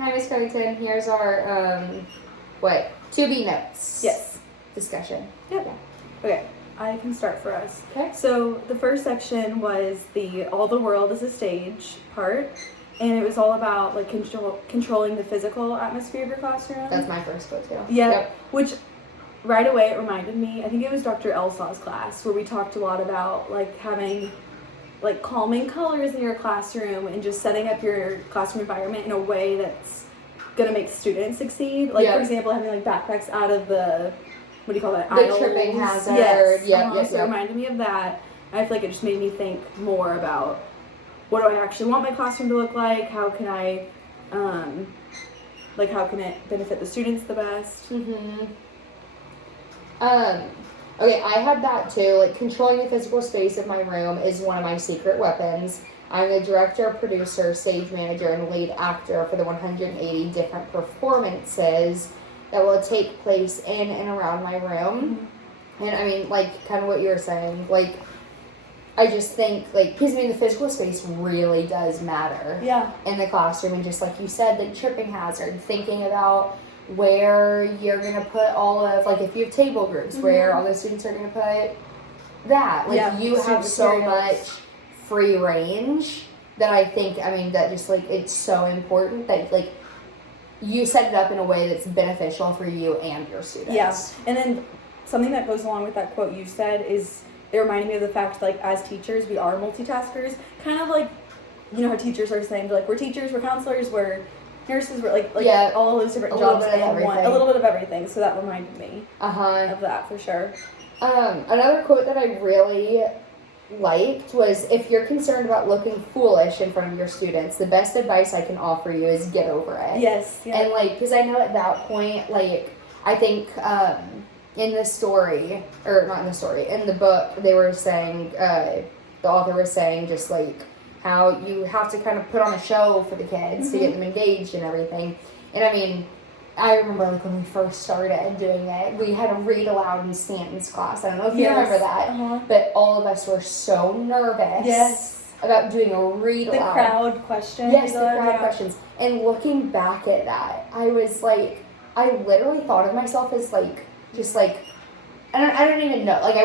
Hi, Miss Covington. Here's our, to-be notes. Yes. Discussion. Yep. Yeah. Okay, I can start for us. Okay. So the first section was the all the world is a stage part, and it was all about like controlling the physical atmosphere of your classroom. That's my first quote too. Yeah. Yep. Which right away it reminded me, I think it was Dr. Elsaw's class where we talked a lot about like having like calming colors in your classroom and just setting up your classroom environment in a way that's gonna make students succeed. Like for example, having like backpacks out of the what do you call that? The aisles. tripping hazard. Yes. Yep. So it reminded me of that. I feel like it just made me think more about what do I actually want my classroom to look like? How can I, how can it benefit the students the best? Mm-hmm. Okay, I had that too. Like, controlling the physical space of my room is one of my secret weapons. I'm the director, producer, stage manager, and lead actor for the 180 different performances that will take place in and around my room. Mm-hmm. And I mean, like, kind of what you were saying, like, I just think, like, because I mean, the physical space really does matter. Yeah. In the classroom, and just like you said, the tripping hazard, thinking about where you're going to put all of, like, if you have table groups, where all the students are going to put that. Like, you have so much free range that I think, I mean, that just, like, it's so important that, like, you set it up in a way that's beneficial for you and your students. Yeah. And then something that goes along with that quote you said is, it reminded me of the fact, like, as teachers, we are multitaskers. Kind of like, you know how teachers are saying, like, we're teachers, we're counselors, we're nurses, we're like all those different jobs in one. A little bit of everything. So that reminded me of that for sure. Another quote that I really liked was, if you're concerned about looking foolish in front of your students, the best advice I can offer you is get over it. Yes. Yeah. And, like, because I know at that point, like, I think in the story, or not in the story, in the book, they were saying, the author was saying just, like, how you have to kind of put on a show for the kids to get them engaged and everything. And, I mean, I remember, like, when we first started doing it, we had a read aloud in Stanton's class. I don't know if you remember that, but all of us were so nervous about doing a read aloud. The crowd questions. Yes, the crowd questions. And looking back at that, I was, like, I literally thought of myself as, like, just, like, I don't even know. Like, I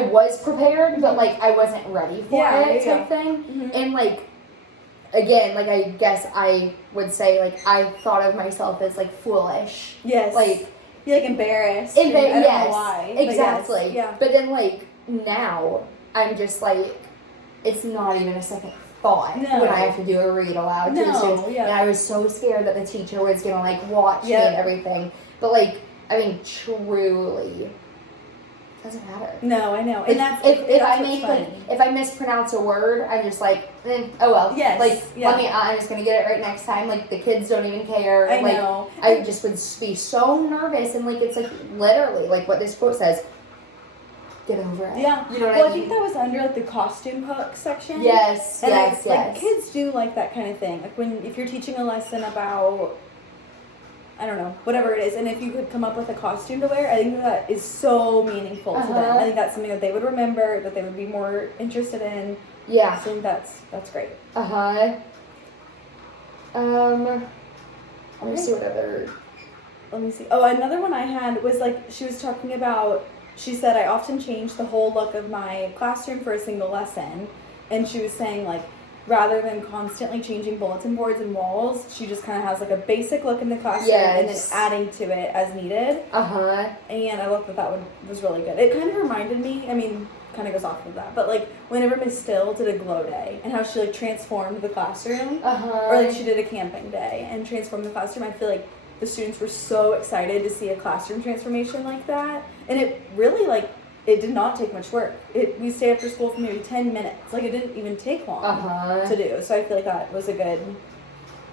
was prepared, but, like, I wasn't ready for it type thing. Mm-hmm. And, like, again, like, I guess I would say, like, I thought of myself as, like, foolish. Yes. Like, you're, like, embarrassed. I don't know why. Exactly. Yes. Yeah. But then, like, now, I'm just, like, it's not even a second thought when I have to do a read aloud to the students. Yeah. And I was so scared that the teacher was going to, like, watch me and everything. But, like, I mean, truly, doesn't matter. No, I know. Like, and that's if I mispronounce a word, I'm just like, oh well. Yes. Like, I'm just gonna get it right next time. Like, the kids don't even care. I know. I just would be so nervous, and, like, it's like literally like what this quote says. Get over it. Yeah. You know what I mean? I think that was under, like, the costume hook section. Yes. And yes. Like, kids do like that kind of thing. Like, if you're teaching a lesson about, I don't know, whatever it is, and if you could come up with a costume to wear, I think that is so meaningful to them. I think that's something that they would remember, that they would be more interested in. Yeah. I think that's great. Let me see what other. Let me see. Oh, another one I had was, like, she was talking about, she said, I often change the whole look of my classroom for a single lesson. And she was saying, like, rather than constantly changing bulletin boards and walls, she just kind of has, like, a basic look in the classroom and then adding to it as needed. And I thought that was really good. It kind of reminded me, I mean, kind of goes off of that, but, like, whenever Miss Still did a glow day and how she, like, transformed the classroom, or, like, she did a camping day and transformed the classroom, I feel like the students were so excited to see a classroom transformation like that. And it really, like, it did not take much work. We stayed after school for maybe 10 minutes. Like, it didn't even take long to do. So I feel like that was a good,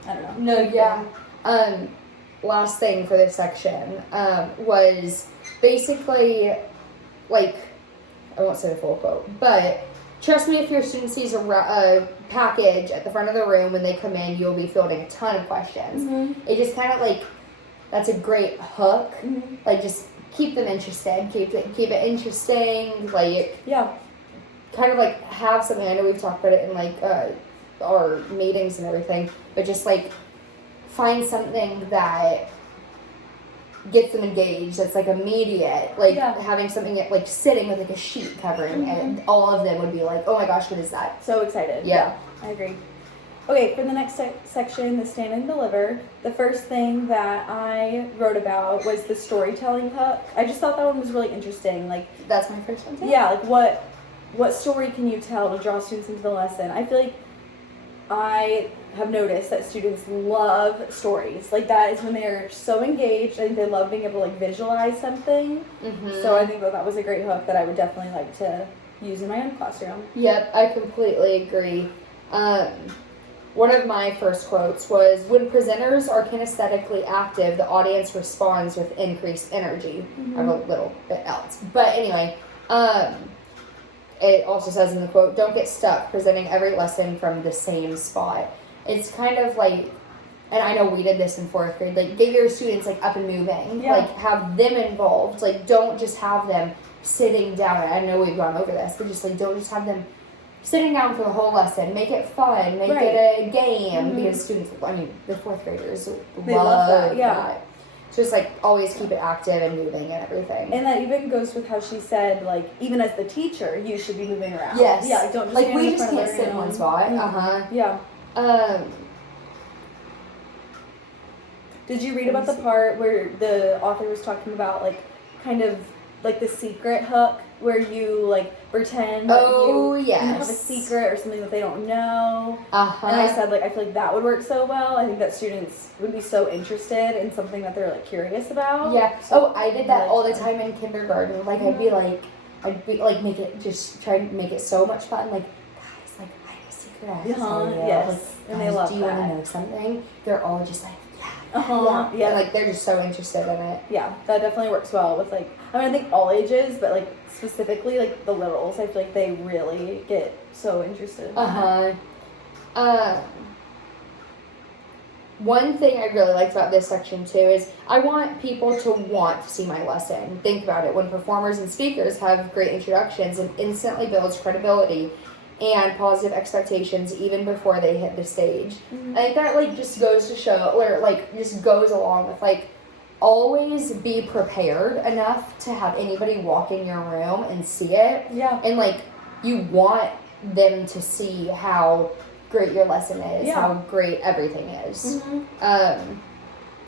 I don't know. No, yeah. Last thing for this section was basically, like, I won't say the full quote, but trust me, if your student sees a package at the front of the room when they come in, you'll be fielding a ton of questions. It just kind of, like, that's a great hook. Like, just keep them interested, keep it interesting, like, kind of, like, have something. I know we've talked about it in, like, our meetings and everything, but just, like, find something that gets them engaged, that's like immediate, like having something like sitting with like a sheet covering, and all of them would be like, oh my gosh, what is that? So excited. Yeah. I agree. Okay, for the next section, the stand and deliver, the first thing that I wrote about was the storytelling hook. I just thought that one was really interesting. Like, that's my first one too. Yeah, like what story can you tell to draw students into the lesson? I feel like I have noticed that students love stories. Like, that is when they're so engaged. I think they love being able to like visualize something. So I think that was a great hook that I would definitely like to use in my own classroom. Yep, I completely agree. One of my first quotes was, when presenters are kinesthetically active, the audience responds with increased energy. I have a little bit else. But anyway, it also says in the quote, don't get stuck presenting every lesson from the same spot. It's kind of like, and I know we did this in 4th grade, like get your students like up and moving, like have them involved, like don't just have them sitting down. I know we've gone over this, but just like don't just have them sitting down for the whole lesson. Make it fun, make it a game, because students, I mean, the 4th graders love that. Just like always keep it active and moving and everything. And that even goes with how she said, like, even as the teacher, you should be moving around. Yes. Yeah, like, don't just like we just can't sit in one spot. Yeah. Did you read about the part where the author was talking about like kind of like the secret hook, where you like pretend that you have a secret or something that they don't know? And I said, like, I feel like that would work so well. I think that students would be so interested in something that they're like curious about. Yeah. So I did that all the time in kindergarten. Like I'd be like make it, just try to make it so much fun. Like, guys, like I have a secret. I have to tell you. Yes. Like, And they love do you that. want to know something? They're all just like, Yeah. Like they're just so interested in it. Yeah, that definitely works well with like, I mean, I think all ages, but like specifically like the littles, I feel like they really get so interested in that. One thing I really liked about this section too is I want people to want to see my lesson. Think about it. When performers and speakers have great introductions, it instantly builds credibility and positive expectations even before they hit the stage. I think that like just goes to show, or like just goes along with like always be prepared enough to have anybody walk in your room and see it. Yeah. And like you want them to see how great your lesson is, how great everything is. And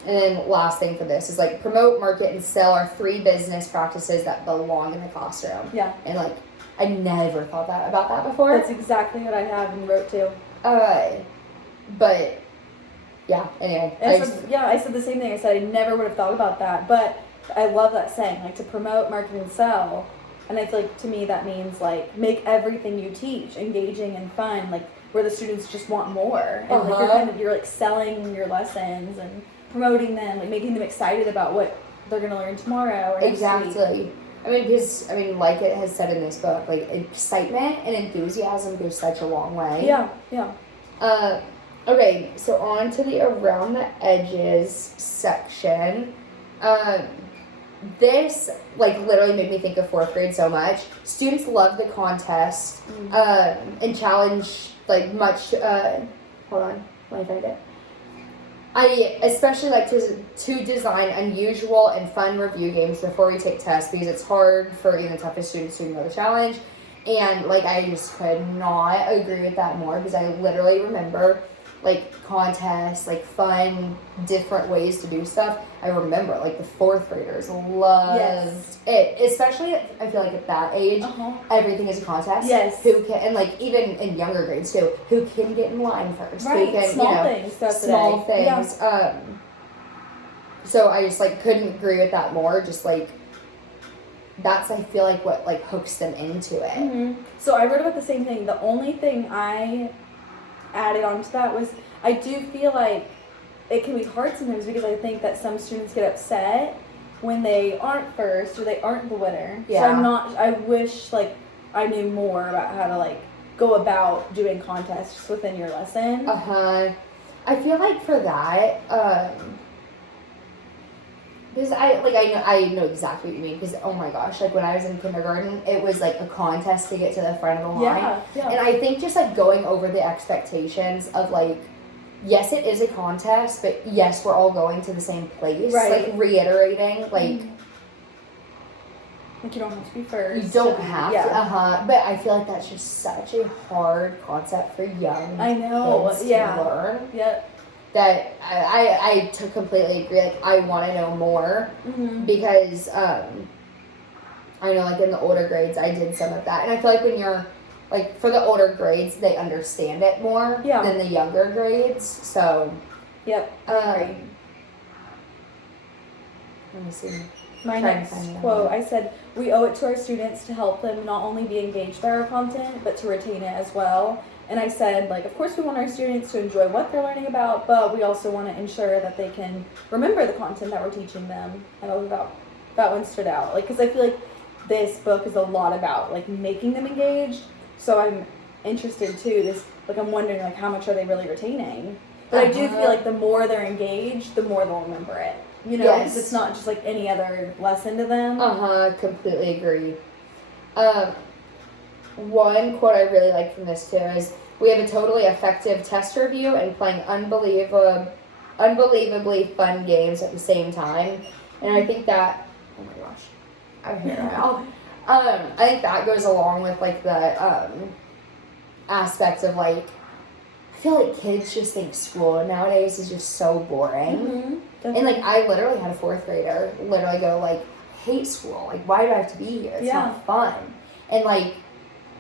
then last thing for this is like promote, market, and sell are 3 business practices that belong in the classroom. Yeah. And like I never thought about that before. That's exactly what I have and wrote too. But yeah, anyway. I said the same thing. I said I never would have thought about that, but I love that saying, like to promote, market, and sell. And I feel like to me that means like make everything you teach engaging and fun, like where the students just want more. And like you're like selling your lessons and promoting them, like making them excited about what they're gonna learn tomorrow or next week. I mean, because, like it has said in this book, like, excitement and enthusiasm goes such a long way. Yeah. Okay, so on to the around the edges section. This, like, literally made me think of 4th grade so much. Students love the contest, and challenge, like, much, hold on, let me find it. I especially like to design unusual and fun review games before we take tests, because it's hard for even the toughest students to ignore the challenge. And like I just could not agree with that more, because I literally remember like contests, like fun, different ways to do stuff. I remember like the 4th graders loved it, especially I feel like at that age, everything is a contest. Yes. Who can, and like even in younger grades too, who can get in line first? Right. Who can, Small things. Yeah. So I just like couldn't agree with that more. Just like that's, I feel like, what like hooks them into it. So I wrote about the same thing. The only thing I added on to that was I do feel like it can be hard sometimes, because I think that some students get upset when they aren't first or they aren't the winner. Yeah. So I wish like I knew more about how to like go about doing contests within your lesson. I feel like for that, because I know exactly what you mean, because oh my gosh, like when I was in kindergarten, it was like a contest to get to the front of the line. Yeah. And I think just like going over the expectations of like yes, it is a contest, but yes, we're all going to the same place. Right. Like, reiterating, like, like you don't have to be first. you don't have yeah. to, but I feel like that's just such a hard concept for young I know, kids yeah. to learn. Yep. That I to completely agree. Like, I want to know more because I know, like, in the older grades, I did some of that, and I feel like when you're like, for the older grades, they understand it more than the younger grades. So, yep. I agree. Let me see. My next quote, I said, "We owe it to our students to help them not only be engaged by our content, but to retain it as well." And I said, like, of course we want our students to enjoy what they're learning about, but we also want to ensure that they can remember the content that we're teaching them. I love that one stood out. Like, because I feel like this book is a lot about, like, making them engaged. So I'm interested, too. I'm wondering, like, how much are they really retaining? But I do feel like the more they're engaged, the more they'll remember it. You know, because it's not just like any other lesson to them. Completely agree. One quote I really like from this too is, "We have a totally effective test review and playing unbelievably fun games at the same time." And I think that, oh my gosh, I'm here now. I think that goes along with, like, the aspects of, like, I feel like kids just think school nowadays is just so boring. And, like, I literally had a 4th grader literally go, like, "Hate school. Like, why do I have to be here? It's not fun." And, like,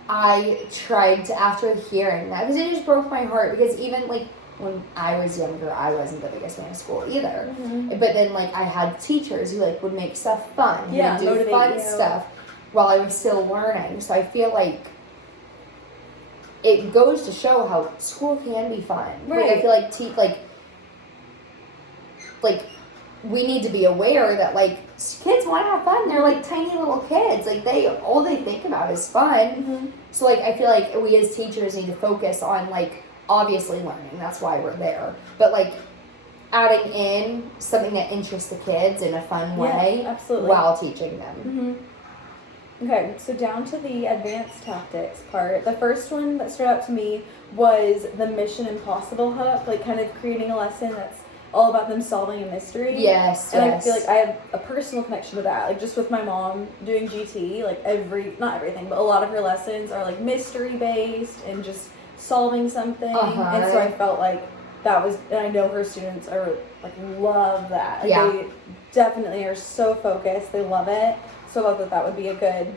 I tried to, after hearing that, because it just broke my heart, because even, like, when I was younger, I wasn't the biggest fan of school either. But then, like, I had teachers who, like, would make stuff fun. Would do fun stuff while I was still learning. So I feel like it goes to show how school can be fun. Right. Like, I feel like we need to be aware that, like, kids want to have fun. They're, like, tiny little kids. Like, all they think about is fun. So, like, I feel like we as teachers need to focus on, like, obviously learning. That's why we're there. But, like, adding in something that interests the kids in a fun way while teaching them. Okay, so down to the advanced tactics part. The first one that stood out to me was the Mission Impossible hook, like, kind of creating a lesson that's all about them solving a mystery. Yes. I feel like I have a personal connection to that. Like, just with my mom doing GT, like, not everything, but a lot of her lessons are, like, mystery based and just solving something. And so I felt like that was, and I know her students are, like, love that. Like, they definitely are so focused. They love it. So I thought that would be a good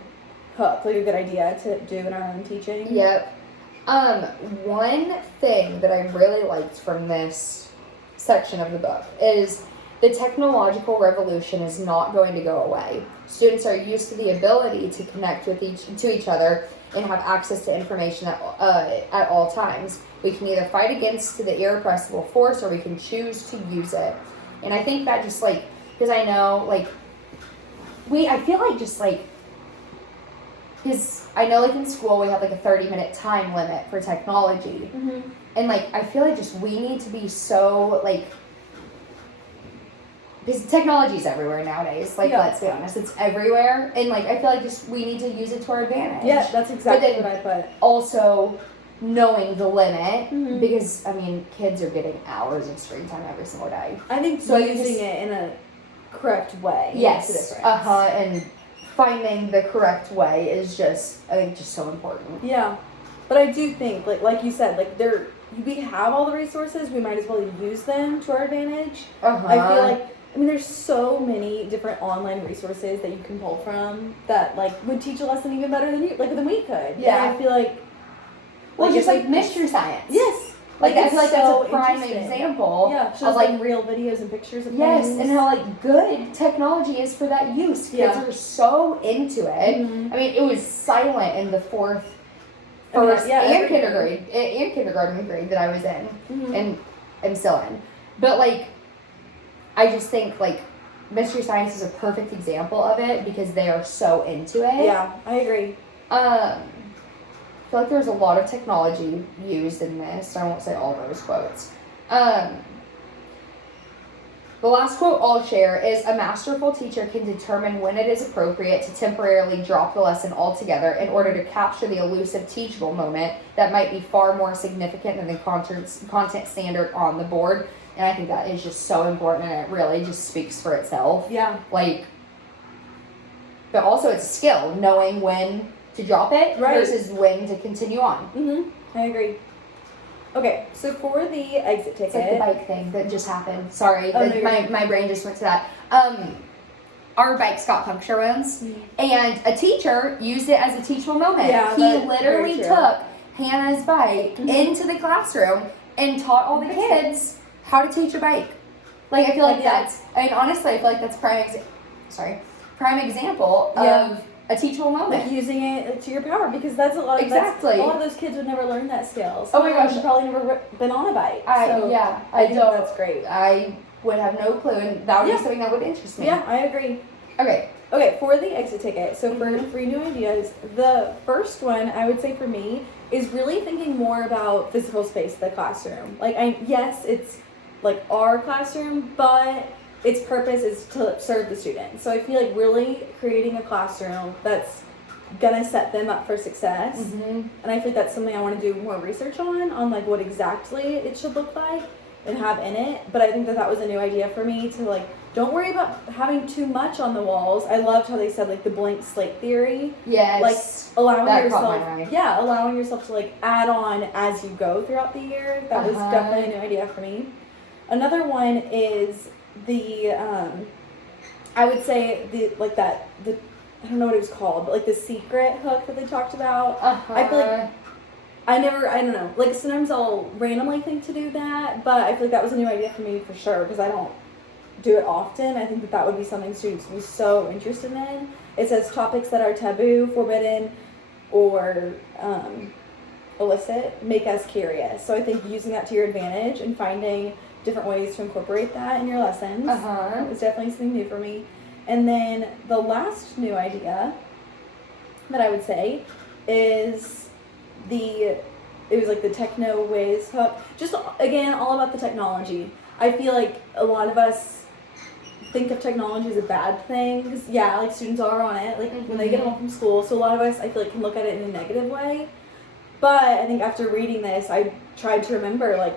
hook, like a good idea to do in our own teaching. Yep. One thing that I really liked from this section of the book is the technological revolution is not going to go away. Students are used to the ability to connect with each other and have access to information at all times. We can either fight against the irrepressible force, or we can choose to use it. And I think that just, like, because I know, like, I feel like just, like, because I know, like, in school we have, like, a 30-minute time limit for technology. And, like, I feel like just we need to be so, like, because technology is everywhere nowadays. Like, let's be honest, it's everywhere. And, like, I feel like just we need to use it to our advantage. Yeah, that's exactly what I put. Also, knowing the limit, because, I mean, kids are getting hours of screen time every single day. I think so using it in a correct way. Yes. And finding the correct way is just, I think, just so important. Yeah. But I do think, like you said, like, we have all the resources, we might as well use them to our advantage. I feel like, I mean, there's so many different online resources that you can pull from that, like, would teach a lesson even better than we could. Yeah. And I feel like, well, just like Mystery Science. Yes. Like, I feel like that's a prime example. Yeah, shows, like, real videos and pictures of yes, things. and how, like, good technology is for that use. Kids are so into it. I mean, it was silent in the first and kindergarten grade that I was in, and I'm still in. But, like, I just think, like, Mystery Science is a perfect example of it because they are so into it. Yeah, I agree. I feel like there's a lot of technology used in this. I won't say all those quotes. The last quote I'll share is, a masterful teacher can determine when it is appropriate to temporarily drop the lesson altogether in order to capture the elusive teachable moment that might be far more significant than the content standard on the board. And I think that is just so important, and it really just speaks for itself. Yeah. Like, but also it's a skill, knowing when to drop it versus when to continue on. I agree. Okay, so for the exit ticket. It's like the bike thing that just happened. Sorry, my brain just went to that. Our bikes got puncture wounds, and a teacher used it as a teachable moment. Yeah, he literally took Hannah's bike into the classroom and taught all the kids how to teach a bike. Like, I feel like that's, I mean, honestly, I feel like that's prime example of a teachable moment. Like using it to your power, because that's a lot of a lot of those kids would never learn that skill. Oh my gosh, probably never been on a bike. I think that's great. I would have no clue, and that would be something that would interest me. Yeah, I agree. Okay, for the exit ticket, so for 3 new ideas, the first one I would say for me is really thinking more about physical space of the classroom. Like, yes, it's like our classroom, but its purpose is to serve the students. So I feel like really creating a classroom that's gonna set them up for success. And I think that's something I want to do more research on like what exactly it should look like and have in it. But I think that was a new idea for me to like, don't worry about having too much on the walls. I loved how they said like the blank slate theory. Yes. Like allowing yourself to like add on as you go throughout the year. That was definitely a new idea for me. Another one is the I would say the I don't know what it was called, but like the secret hook that they talked about. I feel like I don't know, like sometimes I'll randomly think to do that, but I feel like that was a new idea for me for sure, because I don't do it often. I think that would be something students would be so interested in. It says topics that are taboo, forbidden, or illicit make us curious. So I think using that to your advantage and finding different ways to incorporate that in your lessons is definitely something new for me. And then the last new idea that I would say is it was like the techno whiz hook. Just again, all about the technology. I feel like a lot of us think of technology as a bad thing, because like students are on it like when they get home from school, so a lot of us I feel like can look at it in a negative way. But I think after reading this, I tried to remember like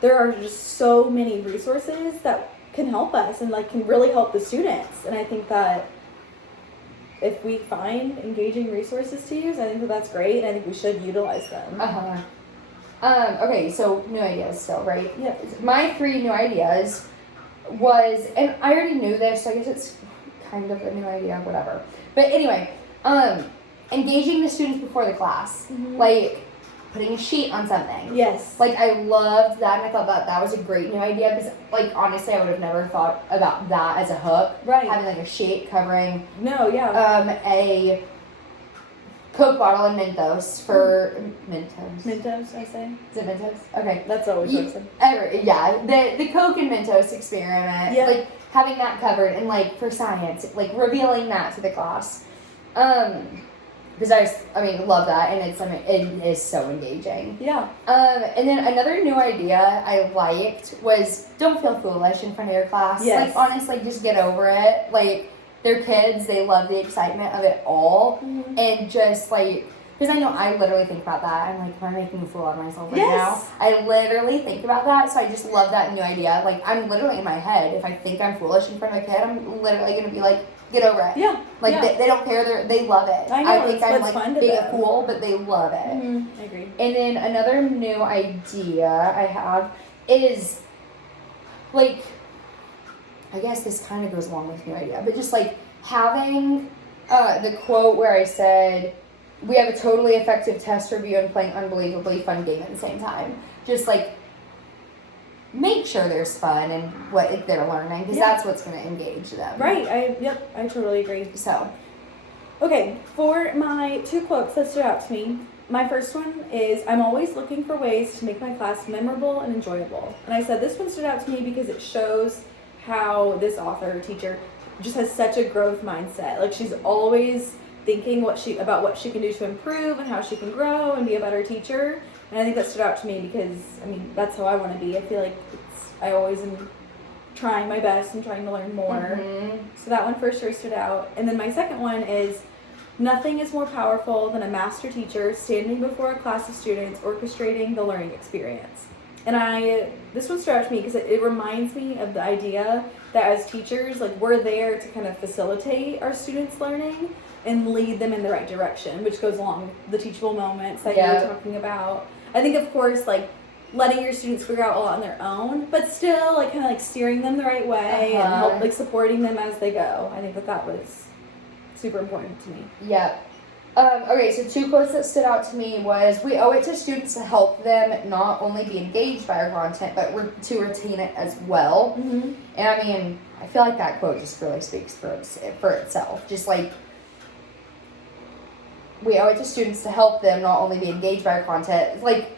there are just so many resources that can help us and like can really help the students. And I think that if we find engaging resources to use, I think that's great, and I think we should utilize them. Okay, so new ideas still, right? Yeah. My 3 new ideas was, and I already knew this, so I guess it's kind of a new idea, whatever. But anyway, engaging the students before the class. Like, putting a sheet on something. Yes. Like, I loved that, and I thought that was a great new idea, because, like, honestly, I would have never thought about that as a hook. Right. Having, like, a sheet covering. A Coke bottle and Mentos for Mentos, I say. Is it Mentos? Okay. That's always what the Coke and Mentos experiment. Yeah. Like, having that covered, and, like, for science, like, revealing that to the class. Because I love that, and it is so engaging. Yeah. And then another new idea I liked was, don't feel foolish in front of your class. Yes. Like, honestly, just get over it. Like, they're kids, they love the excitement of it all. And just, like, because I know I literally think about that. I'm like, am I making a fool out of myself right now? I literally think about that, so I just love that new idea. Like, I'm literally in my head, if I think I'm foolish in front of a kid, I'm literally going to be like, get over it. Yeah. Like, they don't care, they love it. I know, think I'm like being a fool, but they love it. I agree. And then another new idea I have is, like, I guess this kind of goes along with new idea, but just like having the quote where I said, we have a totally effective test review and playing unbelievably fun game at the same time. Just like, make sure there's fun and what they're learning, because that's what's going to engage them. Right. I totally agree. So, okay, for my 2 quotes that stood out to me, my first one is, I'm always looking for ways to make my class memorable and enjoyable. And I said this one stood out to me because it shows how this author or teacher just has such a growth mindset. Like, she's always thinking about what she can do to improve and how she can grow and be a better teacher. And I think that stood out to me because, that's how I want to be. I feel like I always am trying my best and trying to learn more. Mhm. So that one for sure stood out. And then my second one is, nothing is more powerful than a master teacher standing before a class of students orchestrating the learning experience. And this one stood out to me because it reminds me of the idea that as teachers, like, we're there to kind of facilitate our students' learning and lead them in the right direction, which goes along with the teachable moments that you were talking about. I think, of course, like, letting your students figure out a lot on their own, but still, like, kind of like steering them the right way and help, like, supporting them as they go. I think that was super important to me. Yep. Okay, so 2 quotes that stood out to me was, we owe it to students to help them not only be engaged by our content, but to retain it as well. Mm-hmm. And I mean, I feel like that quote just really speaks for itself. Just like, we owe it to students to help them not only be engaged by our content. Like,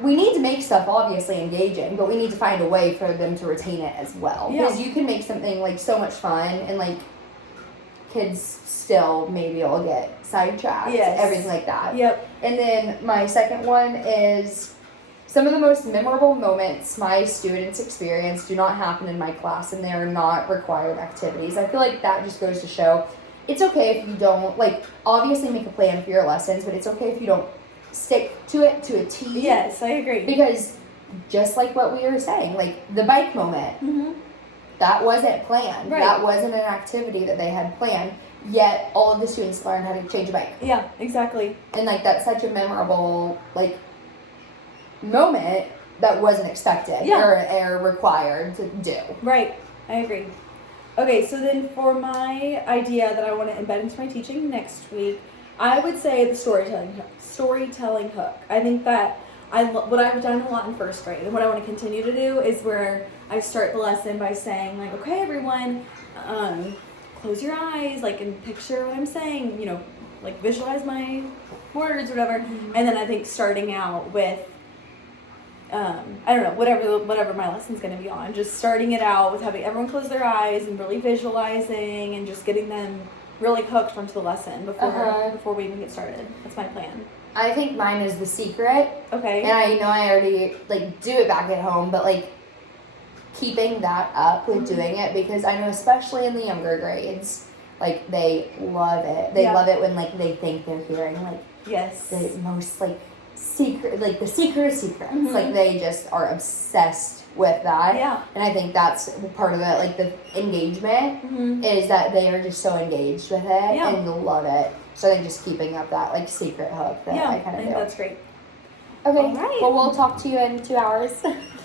we need to make stuff obviously engaging, but we need to find a way for them to retain it as well. Because you can make something like so much fun and like kids still maybe will get sidetracked, everything like that. Yep. And then my second one is, some of the most memorable moments my students experience do not happen in my class, and they are not required activities. I feel like that just goes to show, it's okay if you don't, like, obviously make a plan for your lessons, but it's okay if you don't stick to it to a T. Yes, I agree. Because just like what we were saying, like the bike moment, Mm-hmm. that wasn't planned. Right. That wasn't an activity that they had planned, yet all of the students learned how to change a bike. Yeah, exactly. And like, that's such a memorable, like, moment that wasn't expected or required to do. Right, I agree. Okay, so then for my idea that I want to embed into my teaching next week, I would say the storytelling hook. I think that what I've done a lot in first grade and what I want to continue to do is where I start the lesson by saying, like, okay, everyone, close your eyes, like, and picture what I'm saying, you know, like, visualize my words or whatever. Mm-hmm. And then I think starting out with I don't know, whatever my lesson's going to be on, just starting it out with having everyone close their eyes and really visualizing and just getting them really hooked onto the lesson before we even get started. That's my plan. I think mine is The Secret. Okay. And I know I already, like, do it back at home, but, like, keeping that up with doing it, because I know especially in the younger grades, like, they love it. They love it when, like, they think they're hearing, like, yes, the most, like, secret, like, the secret of secrets. Mm-hmm. Like, they just are obsessed with that. Yeah. And I think that's part of it, like, the engagement Mm-hmm. is that they are just so engaged with it and love it. So I think just keeping up that, like, secret hook that I kind of do. That's great. Okay, All right. well, we'll talk to you in 2 hours.